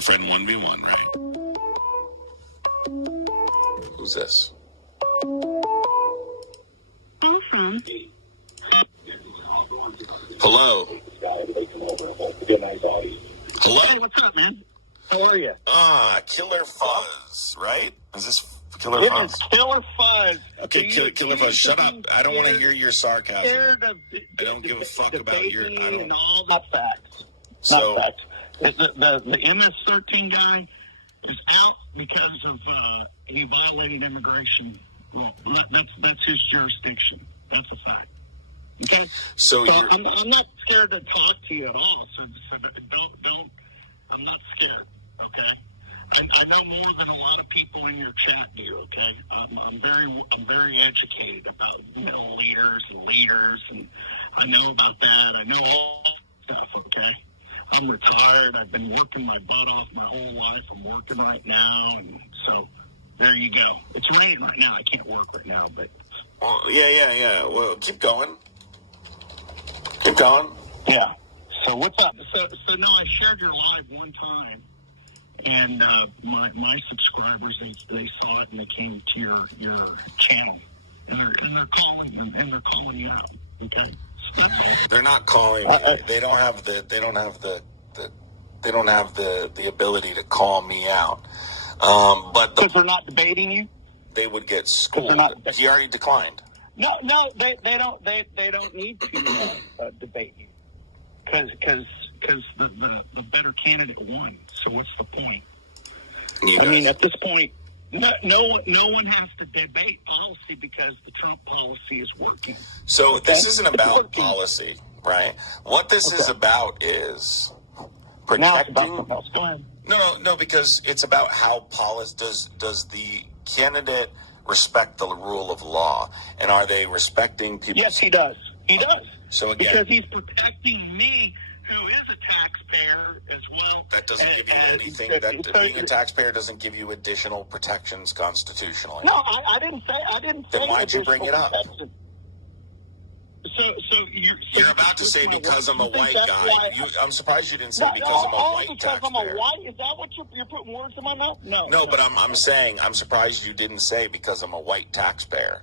your friend 1v1, right? Who's this? Awesome. Hello. Hello? Hey, what's up, man? How are you? Killer Fuzz, right? Is this Killer It Fuzz? is Killer Fuzz. Okay, Killer Fuzz, shut up. I don't want to hear your sarcasm. I don't give a fuck about your... And all that facts. So, Not facts. The MS-13 guy is out because of he violated immigration. Well, that's his jurisdiction. That's a fact. Okay. So I'm not scared to talk to you at all. So don't. I'm not scared. Okay. I know more than a lot of people in your chat do. Okay. I'm very educated about leaders, and I know about that. I know all that stuff. Okay. I'm retired. I've been working my butt off my whole life. I'm working right now, and so there you go. It's raining right now. I can't work right now, but yeah. Well, keep going. Keep going. Yeah. So what's up? So no, I shared your live one time, and my subscribers they saw it and they came to your channel, and they're calling you out. Okay. So that's all. They're not calling me. They don't have the ability to call me out. But because they're not debating you. They would get schooled. He already declined. No, they don't need to debate you because the better candidate won. So what's the point? I mean, at this point, no one has to debate policy because the Trump policy is working. So this isn't about policy, right? What this is about is protecting. Now it's about something else. Go ahead. No, because it's about how does the candidate respect the rule of law, and are they respecting people? Yes, he does. He does. So again, because he's protecting me, who is a taxpayer as well. That doesn't give you anything. Being a taxpayer doesn't give you additional protections constitutionally. No, I didn't say. Then why'd you bring it up? So you're about to say because I'm a white guy. I'm surprised you didn't say because I'm a white taxpayer. Because I'm a white? Is that what you're putting words in my mouth? No. No, but I'm saying I'm surprised you didn't say because I'm a white taxpayer.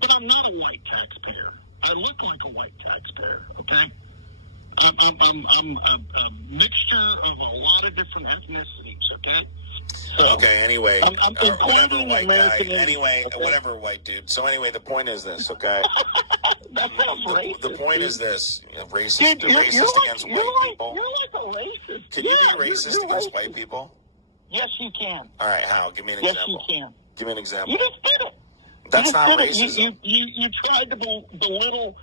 But I'm not a white taxpayer. I look like a white taxpayer. Okay. I'm a mixture of a lot of different ethnicities. Okay. So, okay, anyway, whatever white guy, anyway, okay. Whatever white dude. So anyway, the point is this, okay? That sounds racist. The point is this, racist, dude, racist against white people. You're like a racist. Can you be racist against white people? Yes, you can. All right, how? Give me an example. Yes, you can. Give me an example. You just did it. That's not racism. You tried to belittle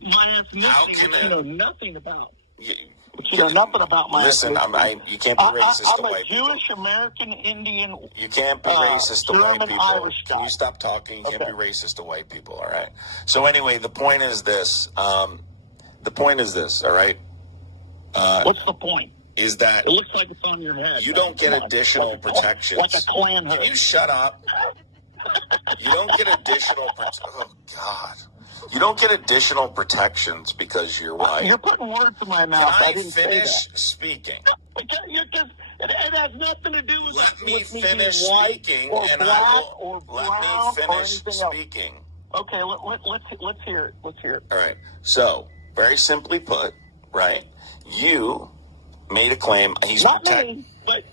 my ethnicity, which you know nothing about. You know nothing about my Listen, you can't be racist to white people. I'm a Jewish, American, Indian. You can't be racist to white people. Irish guy. Can you stop talking? You can't be racist to white people, all right? So anyway, the point is this. All right? What's the point? Is that... It looks like it's on your head. You don't get additional protections. Like a Klan hood. Can you shut up? You don't get additional... Oh, God. You don't get additional protections because you're white. You're putting words in my mouth. Can I didn't finish say that. speaking? It has nothing to do with Let me finish speaking, and I will. Let me finish speaking. Okay, let's hear it. Let's hear it. All right. So, very simply put, right? You made a claim. He's not me, but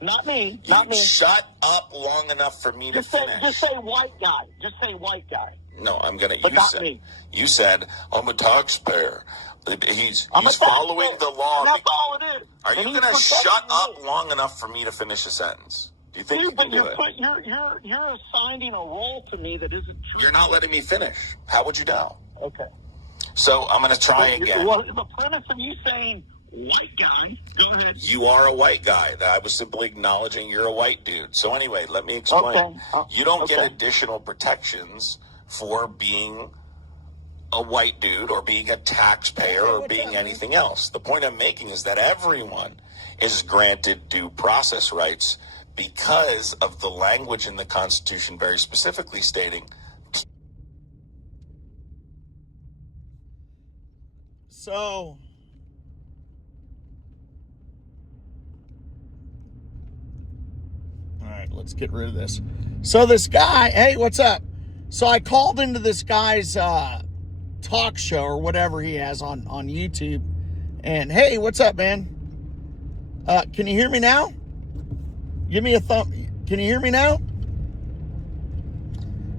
not me. Not me. Shut up long enough for me to finish. Just say white guy. Just say white guy. No, I'm gonna. You said I'm a taxpayer. He's following the law. That's all it is. Are you gonna shut up long enough for me to finish a sentence? Do you think you can do it? You're assigning a role to me that isn't true. You're not letting me finish. How would you know? Okay. So I'm gonna try again. Well, the premise of you saying white guy. Go ahead. You are a white guy. I was simply acknowledging you're a white dude. So anyway, let me explain. Okay. You don't get additional protections for being a white dude or being a taxpayer or being anything else. The point I'm making is that everyone is granted due process rights because of the language in the Constitution very specifically stating. So right, let's get rid of this. So this guy, hey, what's up? So I called into this guy's talk show or whatever he has on YouTube. And hey, what's up, man? Can you hear me now? Give me a thumb. Can you hear me now?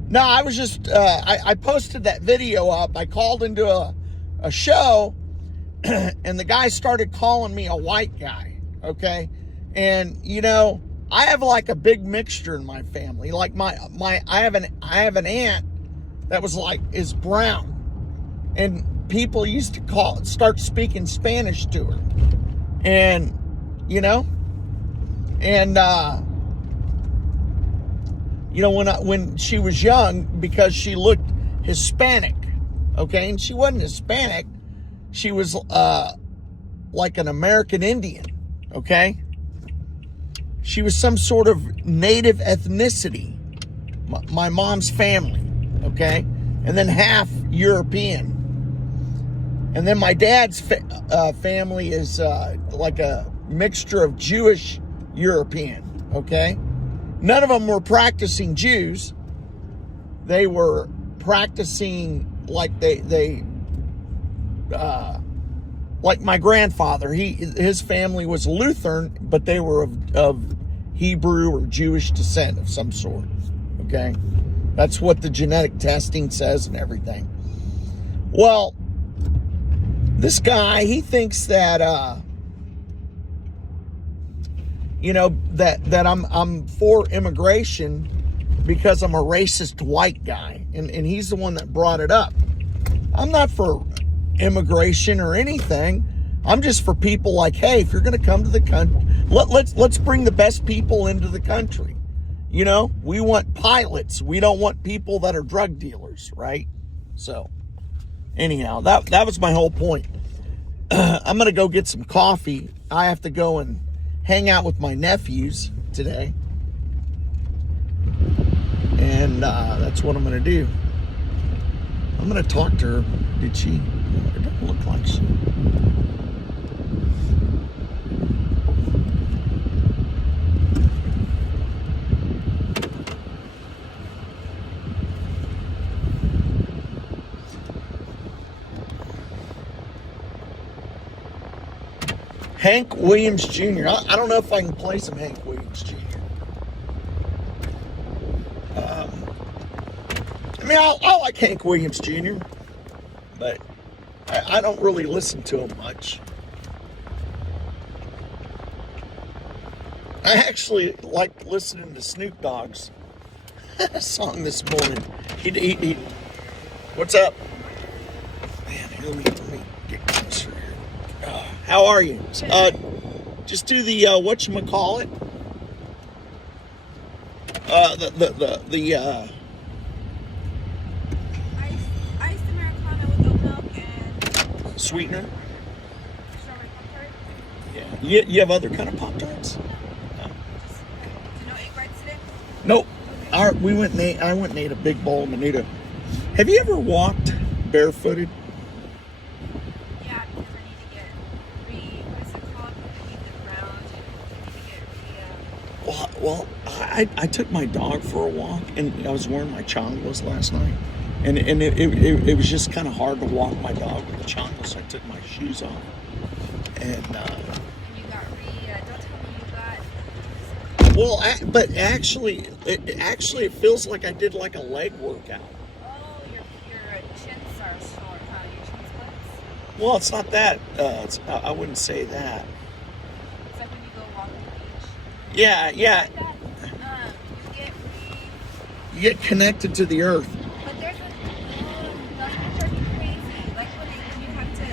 No, I was just, I posted that video up. I called into a show and the guy started calling me a white guy. Okay. And you know, I have like a big mixture in my family. Like I have an aunt that was like, is brown. And people used to start speaking Spanish to her. And, you know, and, you know, when she was young, because she looked Hispanic, okay, and she wasn't Hispanic, she was like an American Indian, okay? She was some sort of native ethnicity, my mom's family, okay? And then half European. And then my dad's family is like a mixture of Jewish European, okay? None of them were practicing Jews. They were practicing like like my grandfather. His family was Lutheran, but they were of Hebrew or Jewish descent of some sort, okay? That's what the genetic testing says and everything. Well, this guy, he thinks that, you know, that I'm for immigration because I'm a racist white guy. And he's the one that brought it up. I'm not for immigration or anything. I'm just for people like, hey, if you're going to come to the country, let's bring the best people into the country. You know, we want pilots. We don't want people that are drug dealers, right? So, anyhow, that was my whole point. I'm going to go get some coffee. I have to go and hang out with my nephews today. And that's what I'm going to do. I'm going to talk to her. Did she? It doesn't look like she. Hank Williams Jr. I don't know if I can play some Hank Williams Jr. I mean, I like Hank Williams Jr., but I don't really listen to him much. I actually like listening to Snoop Dogg's song this morning. He what's up? Man, let me get closer here. How are you? Just do the whatchamacallit. The Iced Americano with oat milk and sweetener. strawberry Pop-Tart. Yeah. You have other kind of Pop-Tarts? No egg whites today? Nope. I went and ate a big bowl of Menudo. Have you ever walked barefooted? Yeah, because I need to get what is it called? I need the ground. I need to get Well, I took my dog for a walk, and I was wearing my chongos last night, and it was just kind of hard to walk my dog with the chongos, so I took my shoes off. And you got don't tell me you got. well, but actually, it feels like I did like a leg workout. Oh, your chins are short, huh? Your chin splits? Well, it's not that. I wouldn't say that. It's like when you go walk on the beach. Yeah. Like that, You get connected to the earth. but there's that's gonna drive you crazy. Like when you have to,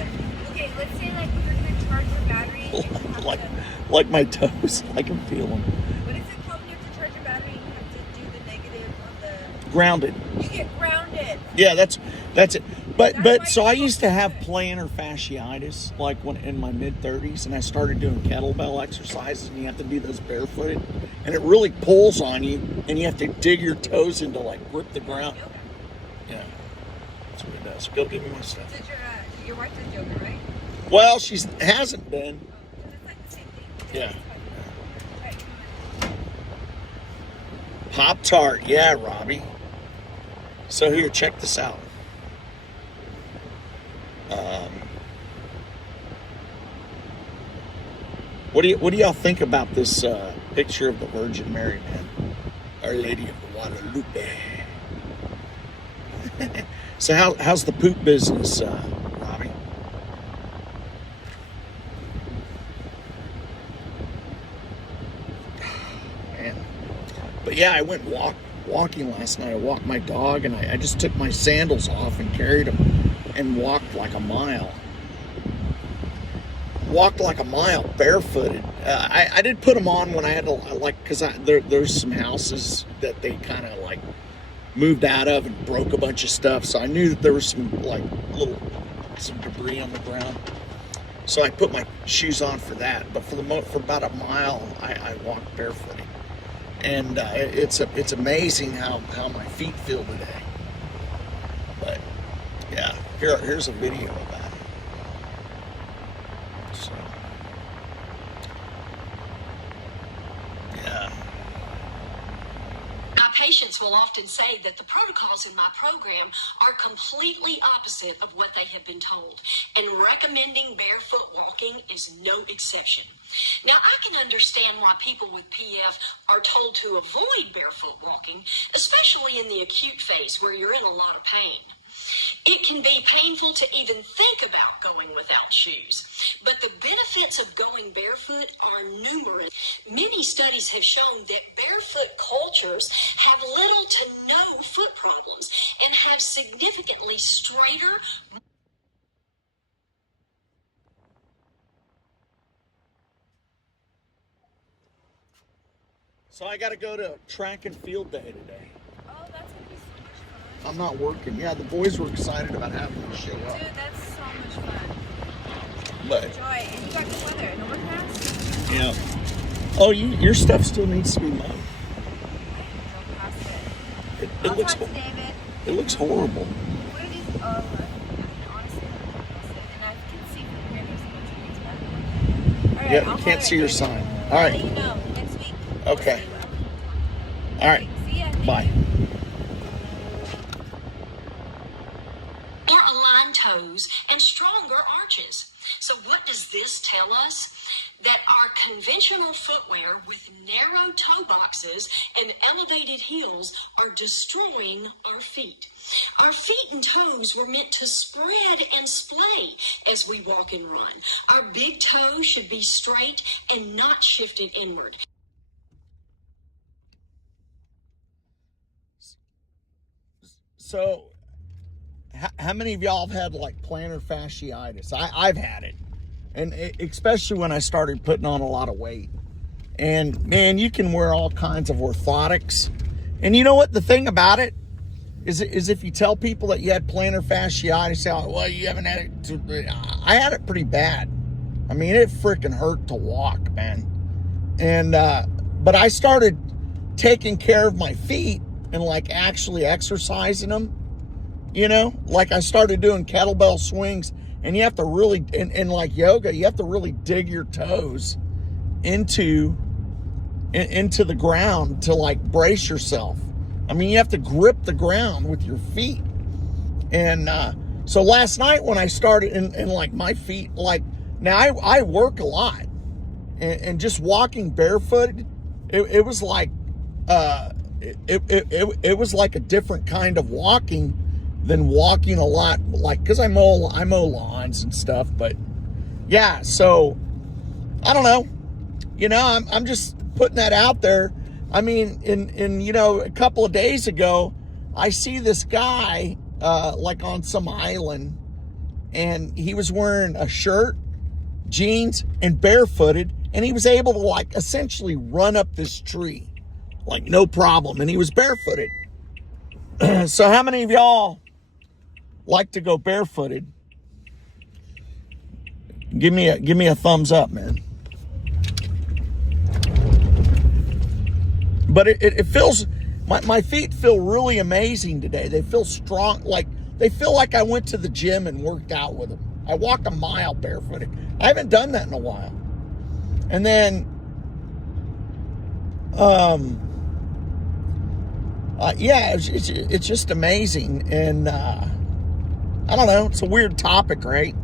okay, let's say like if you're gonna charge your battery, and you have like to, like my toes. I can feel them. what is it called when you have to charge your battery and you have to do the negative on the, Grounded. you get grounded. Yeah, that's it. But That's why so I you're used to have supposed plantar fasciitis, like when in my mid-30s, and I started doing kettlebell exercises, and you have to do those barefooted, and it really pulls on you, and you have to dig your toes into like grip the ground. Yoga. Yeah, that's what it does. Go give me my stuff. Did your wife does yoga, right? Well, she hasn't been. Because it's like the same thing. Yeah. Right. Pop-Tart, yeah, Robbie. So here, check this out. What do y'all think about this picture of the Virgin Mary, man? Our Lady of Guadalupe. So how's the poop business, Robbie? Man. But yeah, I went walking last night. I walked my dog, and I just took my sandals off and carried them and walked like a mile. Walked like a mile barefooted. I did put them on when I had to, like, because there's some houses that they kind of like moved out of and broke a bunch of stuff, so I knew that there was some like some debris on the ground. So I put my shoes on for that. But for about a mile, I walked barefooted, and it's amazing how my feet feel today. But yeah, here's a video of that. So yeah. My patients will often say that the protocols in my program are completely opposite of what they have been told, and recommending barefoot walking is no exception. Now, I can understand why people with PF are told to avoid barefoot walking, especially in the acute phase where you're in a lot of pain. It can be painful to even think about going without shoes, but the benefits of going barefoot are numerous. Many studies have shown that barefoot cultures have little to no foot problems and have significantly straighter. So I got to go to track and field day today. Oh, that's gonna be so much fun. I'm not working. Yeah, the boys were excited about having me show up. Dude, that's so much fun. But Enjoy. And you got good weather. No overcast? yeah. Oh, your stuff still needs to be mowed. I drove past it. It I'll looks talk to David. it looks horrible. What are these? Oh, I mean, honestly, and I can see from here there's a bunch of trees back. All right, Yeah, I'll you can't follow see your David. sign. All I'll right. let you know next week. Okay. We'll see. All right. See ya. Thank Bye. you. More aligned toes and stronger arches. So what does this tell us? That our conventional footwear with narrow toe boxes and elevated heels are destroying our feet. Our feet and toes were meant to spread and splay as we walk and run. Our big toe should be straight and not shifted inward. So, how many of y'all have had like plantar fasciitis? I've had it, and especially when I started putting on a lot of weight. And man, you can wear all kinds of orthotics, and you know what? The thing about it is if you tell people that you had plantar fasciitis, say, oh, well, you haven't had it. I had it pretty bad. I mean, it freaking hurt to walk, man. And but I started taking care of my feet and like actually exercising them. You know, like I started doing kettlebell swings, and you have to really, and like yoga, you have to really dig your toes into the ground to like brace yourself. I mean, you have to grip the ground with your feet. And so last night when I started, and like my feet, like now I work a lot, and just walking barefooted, it was like it was like a different kind of walking than walking a lot, like, because I mow lawns and stuff. But yeah, so I don't know, you know, I'm just putting that out there. I mean, in you know, a couple of days ago, I see this guy like on some island, and he was wearing a shirt, jeans, and barefooted, and he was able to like essentially run up this tree like no problem, and he was barefooted. So how many of y'all like to go barefooted? Give me a thumbs up, man. But it feels, my feet feel really amazing today. They feel strong, like they feel like I went to the gym and worked out with them. I walked a mile barefooted. I haven't done that in a while. And then yeah, it's just amazing. And I don't know, it's a weird topic, right?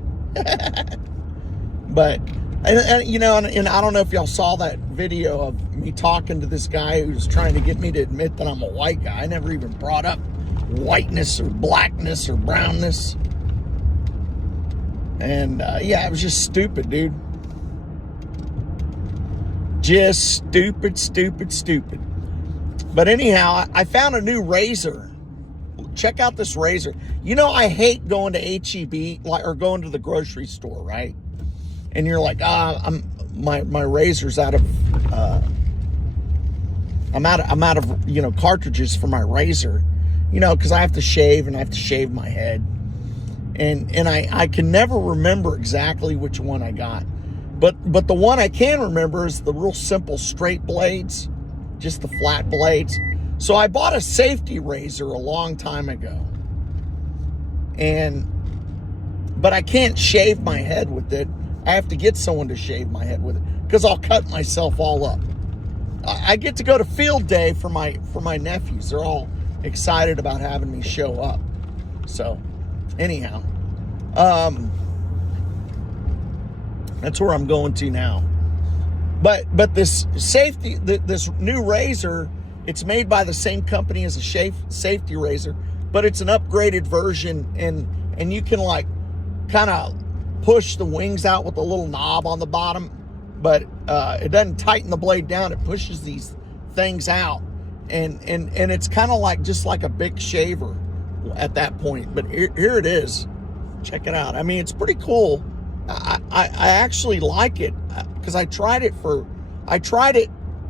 But, and you know, and I don't know if y'all saw that video of me talking to this guy who's trying to get me to admit that I'm a white guy. I never even brought up whiteness or blackness or brownness. And yeah, it was just stupid, dude. Just stupid. But anyhow, I found a new razor. Check out this razor. You know, I hate going to HEB, like, or going to the grocery store, right? And you're like, my razor's out of, I'm out of, you know, cartridges for my razor, you know, because I have to shave and I have to shave my head. And I can never remember exactly which one I got. But the one I can remember is the real simple straight blades, just the flat blades. So I bought a safety razor a long time ago. But I can't shave my head with it. I have to get someone to shave my head with it because I'll cut myself all up. I get to go to field day for my nephews. They're all excited about having me show up. So anyhow, that's where I'm going to now. But this safety, this new razor, it's made by the same company as a safety razor, but it's an upgraded version, and you can like kind of push the wings out with a little knob on the bottom, but it doesn't tighten the blade down. It pushes these things out, and it's kind of like just like a big shaver at that point. But here it is. Check it out. I mean, it's pretty cool. I actually like it because I tried it,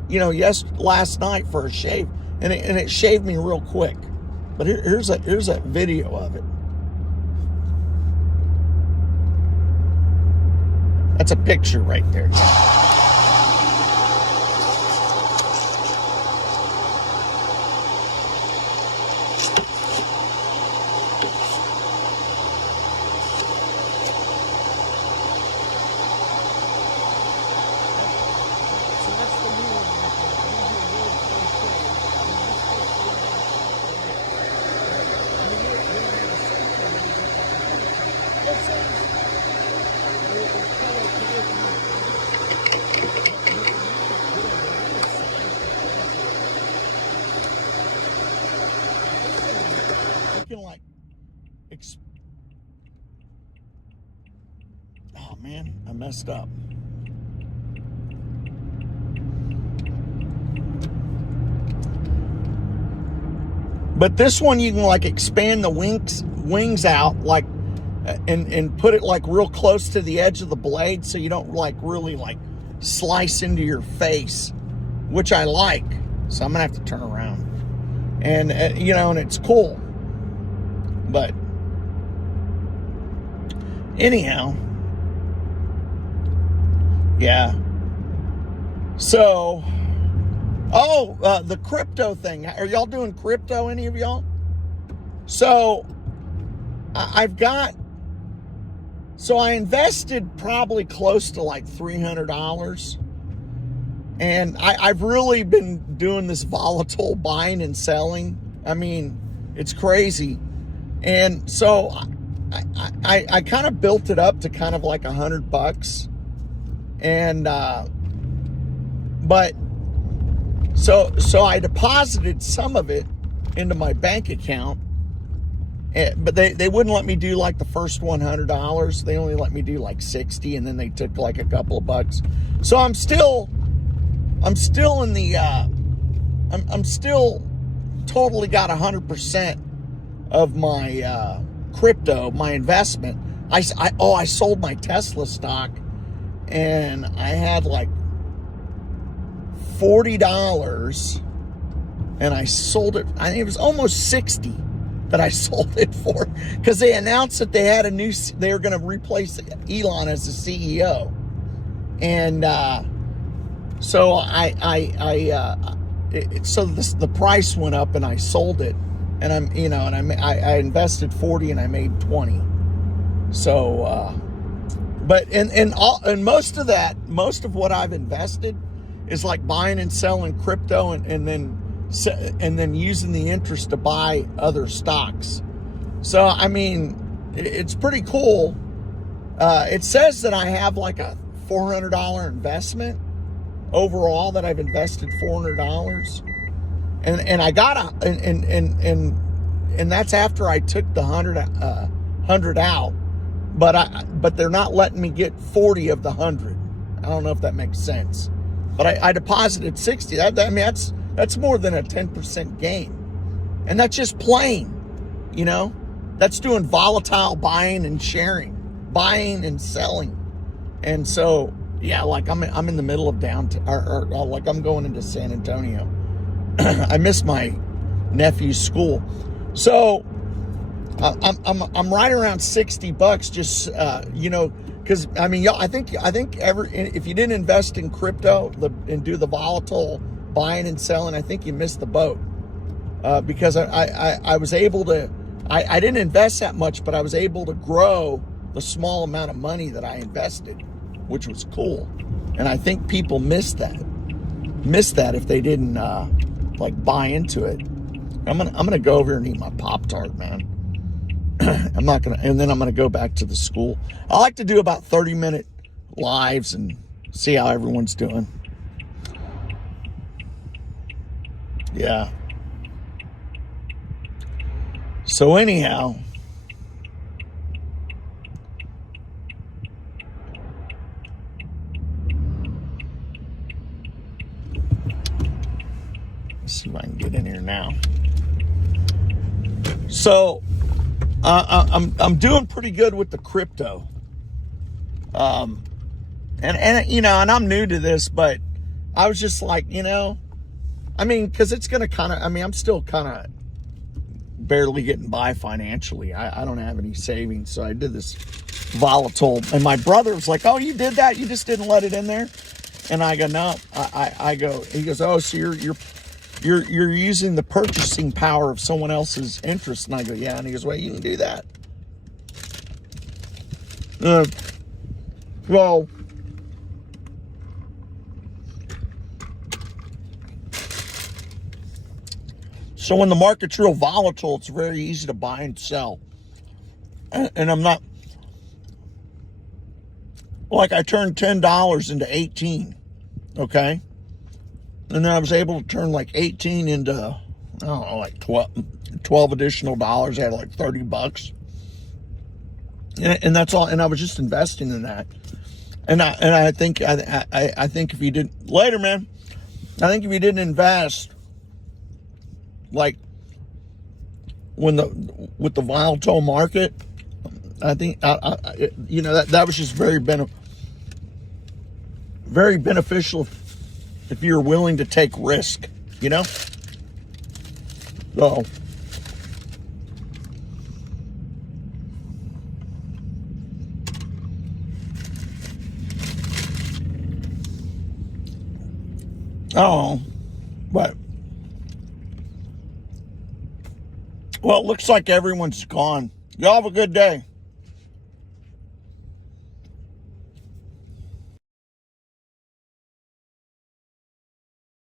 you know, last night for a shave, and it shaved me real quick. But here's a video of it. That's a picture right there. Like, oh man, I messed up. But this one you can like expand the wings out, like, and put it like real close to the edge of the blade, so you don't like really like slice into your face, which I like. So I'm gonna have to turn around, and you know, and it's cool. But anyhow, yeah. So, the crypto thing. Are y'all doing crypto, any of y'all? So, I invested probably close to like $300. And I've really been doing this volatile buying and selling. I mean, it's crazy. And so I kind of built it up to kind of like $100. And, but so I deposited some of it into my bank account, but they wouldn't let me do like the first $100. They only let me do like 60, and then they took like a couple of bucks. So I'm still in the, I'm still totally got 100% of my crypto, my investment. I sold my Tesla stock, and I had like $40, and I sold it. I think it was almost 60 that I sold it for, because they announced that they had they were going to replace Elon as the CEO, and so the price went up, and I sold it. And I invested 40 and I made 20. So, but most of what I've invested is like buying and selling crypto, and then and then using the interest to buy other stocks. So, I mean, it's pretty cool. It says that I have like a $400 investment overall, that I've invested $400. And I got and that's after I took the 100 out. But they're not letting me get 40 of the 100. I don't know if that makes sense. But I deposited 60. I mean, that's more than a 10% gain. And that's just plain, you know? That's doing volatile buying and sharing, buying and selling. And so, yeah, like I'm in the middle of downtown, or like I'm going into San Antonio. I miss my nephew's school. So I'm right around $60, just you know, because I mean, I think if you didn't invest in crypto and do the volatile buying and selling, I think you missed the boat. Because I was able to, I didn't invest that much, but I was able to grow the small amount of money that I invested, which was cool. And I think people missed that if they didn't like buy into it. I'm gonna go over here and eat my Pop-Tart, man. I'm not gonna, and then I'm gonna go back to the school. I like to do about 30-minute lives and see how everyone's doing. Yeah. So anyhow, let's see if I can get in here now. So I'm doing pretty good with the crypto. And you know, and I'm new to this, but I was just like, you know, I mean, because it's gonna kind of, I mean, I'm still kind of barely getting by financially. I don't have any savings, so I did this volatile. And my brother was like, "Oh, you did that? You just didn't let it in there?" And I go, "No." I go. He goes, "Oh, so you're using the purchasing power of someone else's interest?" And I go, "Yeah." And he goes, "Well, you can do that." Well, so when the market's real volatile, it's very easy to buy and sell. And I'm not, like, I turned $10 into 18, okay? And then I was able to turn like 18 into, I don't know, like 12 additional dollars. I had like $30. And that's all. And I was just investing in that. And I think if you didn't, later, man, I think if you didn't invest, like with the volatile market, I think you know, that was just very beneficial if you're willing to take risk, you know. So oh, but well, it looks like everyone's gone. Y'all have a good day.